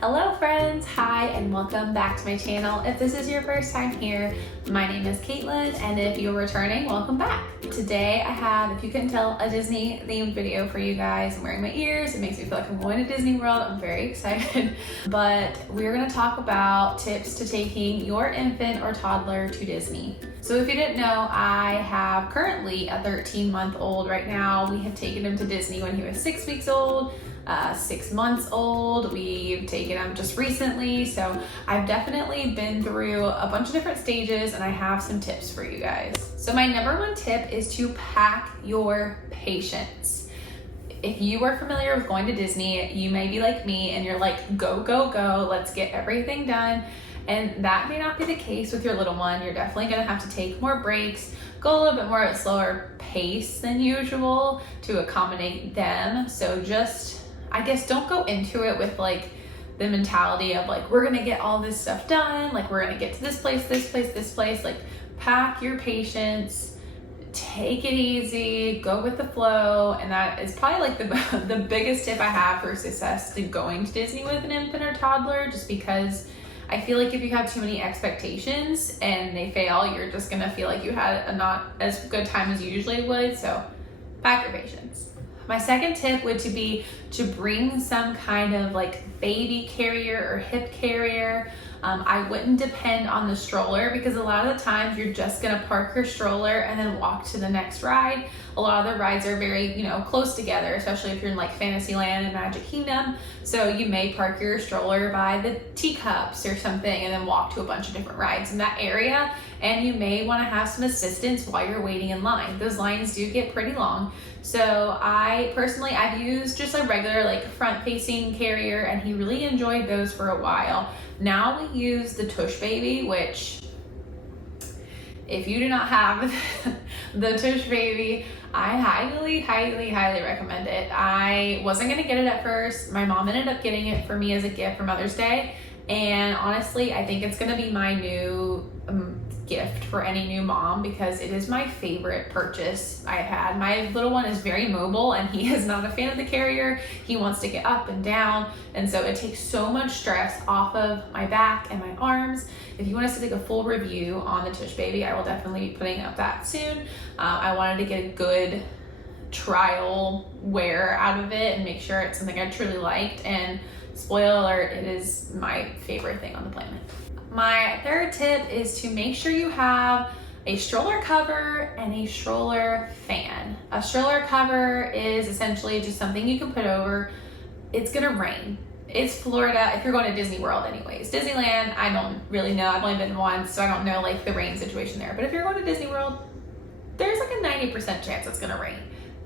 Hello friends, hi and welcome back to my channel. If this is your first time here, my name is Caitlin, and if you're returning, welcome back. Today I have, if you couldn't tell, a Disney themed video for you guys. I'm wearing my ears, it makes me feel like I'm going to Disney World. I'm very excited, but we're gonna talk about tips to taking your infant or toddler to Disney. So if you didn't know, I have currently a 13-month-old right now. We have taken him to Disney when he was 6 weeks old. 6 months old. We've taken him just recently, so I've definitely been through a bunch of different stages and I have some tips for you guys. So my number one tip is to pack your patience. If you are familiar with going to Disney, you may be like me and you're like, go, go, go, let's get everything done. And that may not be the case with your little one. You're definitely gonna have to take more breaks, go a little bit more at a slower pace than usual to accommodate them. So just, I guess, don't go into it with like the mentality of like, we're gonna get all this stuff done, like we're gonna get to this place, this place, this place. Like, pack your patience, take it easy, go with the flow. And that is probably like the biggest tip I have for success to going to Disney with an infant or toddler, just because I feel like if you have too many expectations and they fail, you're just gonna feel like you had a not as good time as you usually would. So pack your patience. My second tip would be to bring some kind of like baby carrier or hip carrier. I wouldn't depend on the stroller, because a lot of the times you're just gonna park your stroller and then walk to the next ride. A lot of the rides are very, close together, especially if you're in like Fantasyland and Magic Kingdom. So you may park your stroller by the teacups or something and then walk to a bunch of different rides in that area. And you may wanna have some assistance while you're waiting in line. Those lines do get pretty long. So I've used just a regular like front facing carrier, and he really enjoyed those for a while. Now we use the Tush Baby, which if you do not have the Tush Baby, I highly, highly, highly recommend it. I wasn't gonna get it at first. My mom ended up getting it for me as a gift for Mother's Day. And honestly, I think it's gonna be my new gift for any new mom, because it is my favorite purchase I've had. My little one is very mobile and he is not a fan of the carrier. He wants to get up and down, and so it takes so much stress off of my back and my arms. If you want us to take a full review on the Tush Baby, I will definitely be putting up that soon. I wanted to get a good trial wear out of it and make sure it's something I truly liked, and spoiler alert, it is my favorite thing on the planet. My third tip is to make sure you have a stroller cover and a stroller fan. A stroller cover is essentially just something you can put over. It's gonna rain. It's Florida, if you're going to Disney World anyways. Disneyland, I don't really know. I've only been once, so I don't know like the rain situation there. But if you're going to Disney World, there's like a 90% chance it's gonna rain.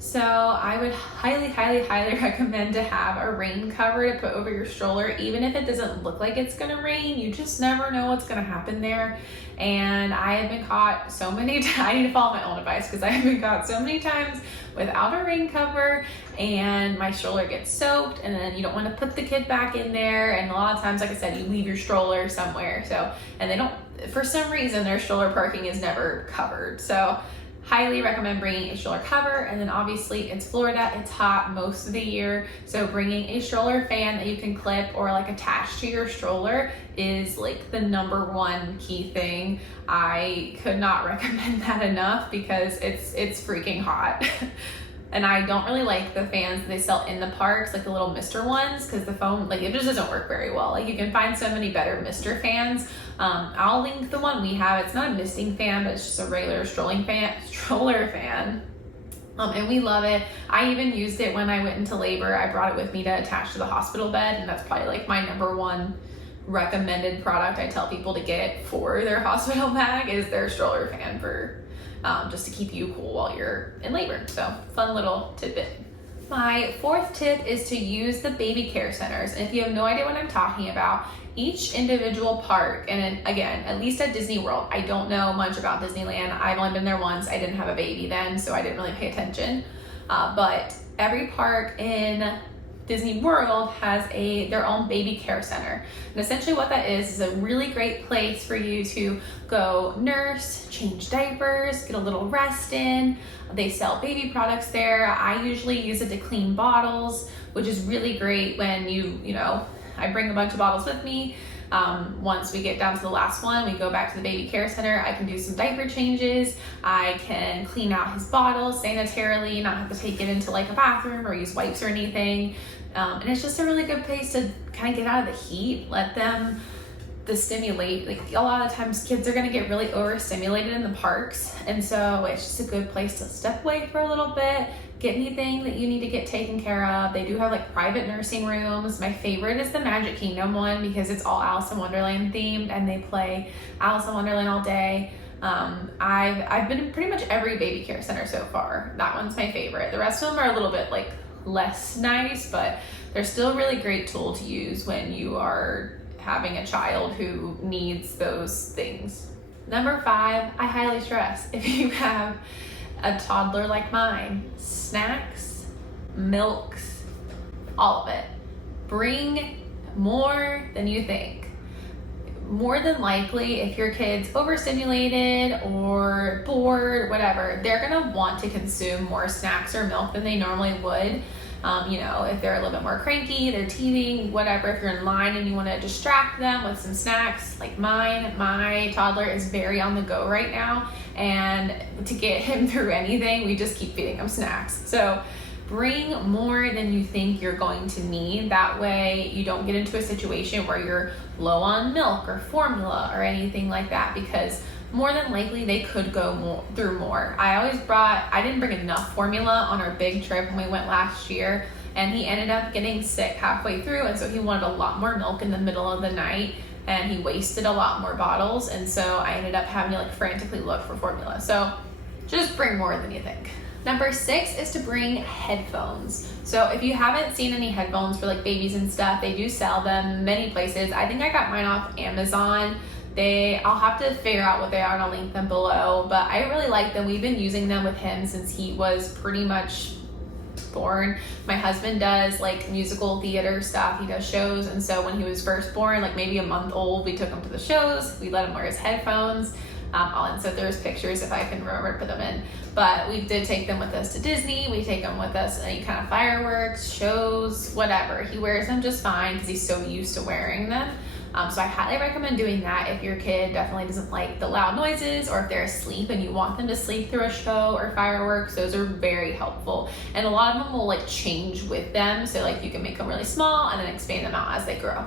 So I would highly, highly, highly recommend to have a rain cover to put over your stroller. Even if it doesn't look like it's gonna rain, you just never know what's gonna happen there. And I have been caught so many times, I need to follow my own advice, because I have been caught so many times without a rain cover and my stroller gets soaked, and then you don't wanna put the kid back in there. And a lot of times, like I said, you leave your stroller somewhere. So, and they don't, for some reason, their stroller parking is never covered. So highly recommend bringing a stroller cover. And then obviously it's Florida, it's hot most of the year, so bringing a stroller fan that you can clip or like attach to your stroller is like the number one key thing. I could not recommend that enough, because it's freaking hot. And I don't really like the fans they sell in the parks, like the little mister ones, because the foam, like, it just doesn't work very well. Like, you can find so many better mister fans. I'll link the one we have. It's not a misting fan, but it's just a regular stroller fan. And we love it. I even used it when I went into labor. I brought it with me to attach to the hospital bed, and that's probably like my number one recommended product I tell people to get for their hospital bag is their stroller fan for just to keep you cool while you're in labor. So fun little tidbit. My fourth tip is to use the baby care centers. And if you have no idea what I'm talking about, each individual park, and again, at least at Disney World, I don't know much about Disneyland. I've only been there once. I didn't have a baby then, so I didn't really pay attention. But every park in Disney World has their own baby care center. And essentially what that is a really great place for you to go nurse, change diapers, get a little rest in. They sell baby products there. I usually use it to clean bottles, which is really great when you I bring a bunch of bottles with me. Once we get down to the last one, we go back to the baby care center. I can do some diaper changes. I can clean out his bottles sanitarily, not have to take it into like a bathroom or use wipes or anything. And it's just a really good place to kind of get out of the heat, let them stimulate. Like a lot of times kids are going to get really overstimulated in the parks, and so it's just a good place to step away for a little bit, get anything that you need to get taken care of. They do have like private nursing rooms. My favorite is the Magic Kingdom one because it's all Alice in Wonderland themed, and they play Alice in Wonderland all day. I've been in pretty much every baby care center so far. That one's my favorite. The rest of them are a little bit like less nice, but they're still a really great tool to use when you are having a child who needs those things. Number 5, I highly stress, if you have a toddler like mine, snacks, milks, all of it. Bring more than you think. More than likely, if your kid's overstimulated or bored, whatever, they're gonna want to consume more snacks or milk than they normally would. If they're a little bit more cranky, they're teething, whatever, if you're in line and you want to distract them with some snacks, like mine, my toddler is very on the go right now, and to get him through anything, we just keep feeding him snacks. So bring more than you think you're going to need. That way you don't get into a situation where you're low on milk or formula or anything like that, because more than likely they could go through more. I didn't bring enough formula on our big trip when we went last year, and he ended up getting sick halfway through, and so he wanted a lot more milk in the middle of the night, and he wasted a lot more bottles, and so I ended up having to like frantically look for formula. So just bring more than you think. Number 6 is to bring headphones. So if you haven't seen any headphones for like babies and stuff, they do sell them many places. I think I got mine off Amazon. I'll have to figure out what they are and I'll link them below, but I really like them. We've been using them with him since he was pretty much born. My husband does like musical theater stuff. He does shows, and so when he was first born, like maybe a month old, we took him to the shows. We let him wear his headphones. I'll insert those pictures if I can remember to put them in. But we did take them with us to Disney. We take them with us any kind of fireworks, shows, whatever. He wears them just fine because he's so used to wearing them. So I highly recommend doing that if your kid definitely doesn't like the loud noises, or if they're asleep and you want them to sleep through a show or fireworks. Those are very helpful. And a lot of them will like change with them. So like you can make them really small and then expand them out as they grow.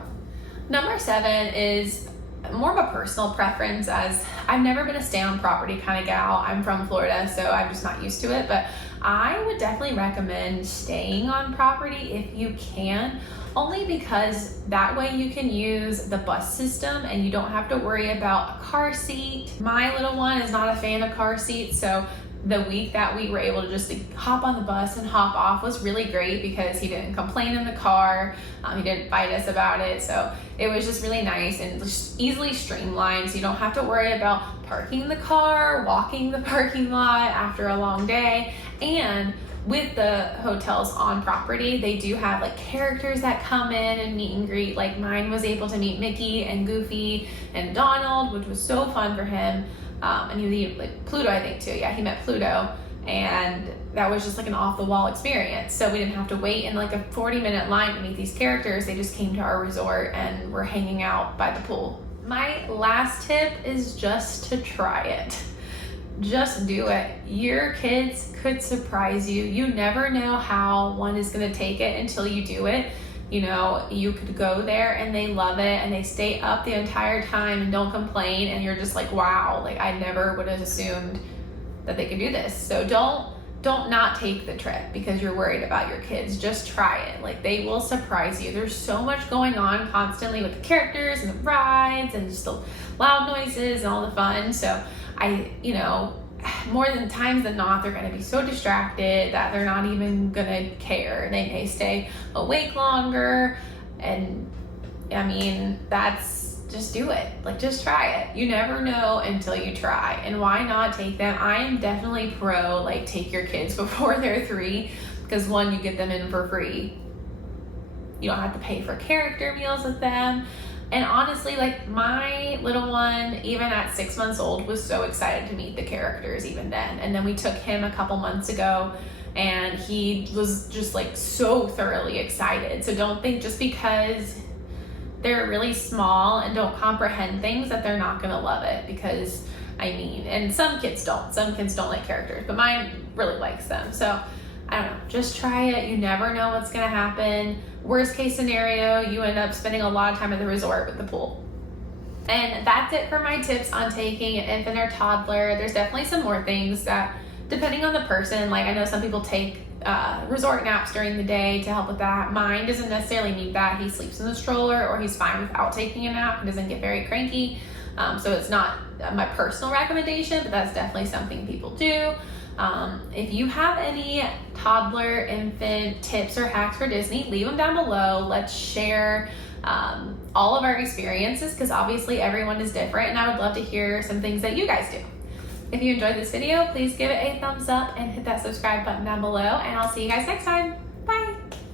Number 7 is more of a personal preference, as I've never been a stay on property kind of gal. I'm from Florida, so I'm just not used to it, but I would definitely recommend staying on property if you can, only because that way you can use the bus system and you don't have to worry about a car seat. My little one is not a fan of car seats, so the week that we were able to just hop on the bus and hop off was really great because he didn't complain in the car. He didn't fight us about it. So it was just really nice and just easily streamlined. So you don't have to worry about parking the car, walking the parking lot after a long day. And with the hotels on property, they do have like characters that come in and meet and greet. Like mine was able to meet Mickey and Goofy and Donald, which was so fun for him. And he like Pluto, I think too. Yeah, he met Pluto, and that was just like an off-the-wall experience. So we didn't have to wait in like a 40-minute line to meet these characters. They just came to our resort and were hanging out by the pool. My last tip is just to try it. Just do it. Your kids could surprise you. You never know how one is going to take it until you do it. You know, you could go there and they love it and they stay up the entire time and don't complain, and you're just like, wow, like I never would have assumed that they could do this. So don't not take the trip because you're worried about your kids. Just try it. Like they will surprise you. There's so much going on constantly with the characters and the rides and just the loud noises and all the fun. So more than times than not, they're going to be so distracted that they're not even going to care. They may stay awake longer, and I mean, just do it. Like, just try it. You never know until you try. And why not take them? I am definitely pro, like, take your kids before they're 3, because one, you get them in for free. You don't have to pay for character meals with them. And honestly, like my little one, even at 6 months old, was so excited to meet the characters even then. And then we took him a couple months ago and he was just like so thoroughly excited. So don't think just because they're really small and don't comprehend things, that they're not gonna love it. Because and some kids don't like characters, but mine really likes them. So I don't know, just try it. You never know what's gonna happen. Worst case scenario, you end up spending a lot of time at the resort with the pool. And that's it for my tips on taking an infant or toddler. There's definitely some more things that, depending on the person, like I know some people take resort naps during the day to help with that. Mine doesn't necessarily need that. He sleeps in the stroller, or he's fine without taking a nap. He doesn't get very cranky. So it's not my personal recommendation, but that's definitely something people do. If you have any toddler, infant tips or hacks for Disney, leave them down below. Let's share all of our experiences, because obviously everyone is different, and I would love to hear some things that you guys do. If you enjoyed this video, please give it a thumbs up and hit that subscribe button down below, and I'll see you guys next time.